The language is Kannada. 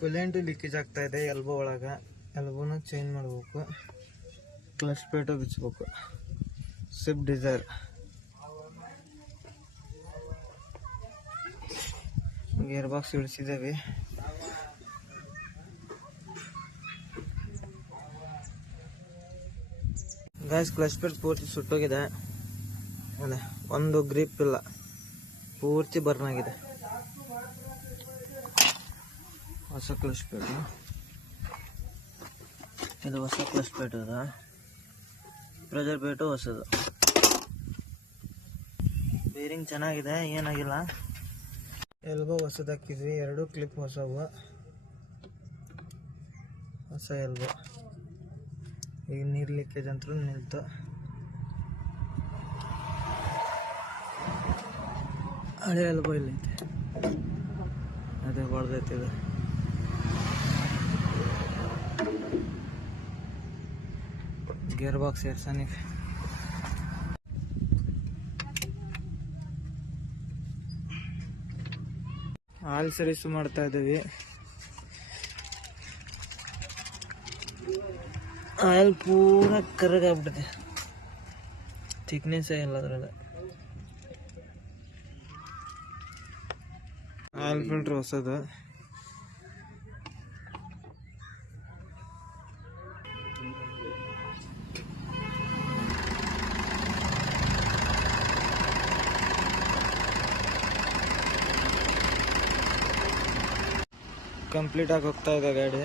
ಕೂಲೆಂಟ್ ಲೀಕೇಜ್ ಆಗ್ತಾ ಇದೆ ಎಲ್ಬೋ ಒಳಗೆ. ಎಲ್ಬೋನ ಚೇಂಜ್ ಮಾಡಬೇಕು. ಕ್ಲಚ್ ಪ್ಲೇಟು ಬಿಚ್ಚಬೇಕು. ಸ್ವಿಫ್ಟ್ ಡಿಸೈರ್ ಗೇರ್ ಬಾಕ್ಸ್ ಇಳಿಸಿದ್ದೇವೆ. ಗಾಯ್ಸ್ ಕ್ಲಚ್ ಪ್ಲೇಟ್ ಪೂರ್ತಿ ಸುಟ್ಟೋಗಿದೆ. ಅದೇ ಒಂದು ಗ್ರಿಪ್ ಇಲ್ಲ, ಪೂರ್ತಿ ಬರ್ನ್ ಆಗಿದೆ. ಹೊಸ ಕ್ಲಚ್ ಪ್ಲೇಟ್, ಇದು ಹೊಸ ಕ್ಲಚ್ ಪ್ಲೇಟ್ ಅದ. ಪ್ರೆಜರ್ ಪ್ಲೇಟು ಹೊಸದು. ಬೇರಿಂಗ್ ಚೆನ್ನಾಗಿದೆ, ಏನಾಗಿಲ್ಲ. ಎಲ್ಬೋ ಹೊಸದು ಹಾಕಿದ್ವಿ, ಎರಡು ಕ್ಲಿಪ್ ಹೊಸವು. ಹೊಸ ಎಲ್ಬೋ. ಈಗ ನೀರು ಲೀಕೇಜ್ ಅಂತೂ ನಿಲ್ತು. ಹಳೆ ಎಲ್ಬೋ ಇಲ್ಲೈತೆ, ಅದೇ ಹೊಡೆದೈತೆ ಇದು. ಗೇರ್ ಬಾಕ್ಸ್ ಎರ್ಸನಿಗೆ ಆಯಿಲ್ ಸರ್ವಿಸ್ ಮಾಡ್ತಾ ಇದ್ದೀವಿ. ಆಯಿಲ್ ಪೂರ ಕರಗಾಗ್ಬಿಟ್ಟಿದೆ, ಥಿಕ್ನೆಸ್ ಇಲ್ಲ ಅದ್ರಲ್ಲಿ. ಆಯಿಲ್ ಫಿಲ್ಟರ್ ಹೊಸದು. ಕಂಪ್ಲೀಟ್ ಆಗಿ ಹೋಗ್ತಾ ಇದೆ ಗಾಡಿ.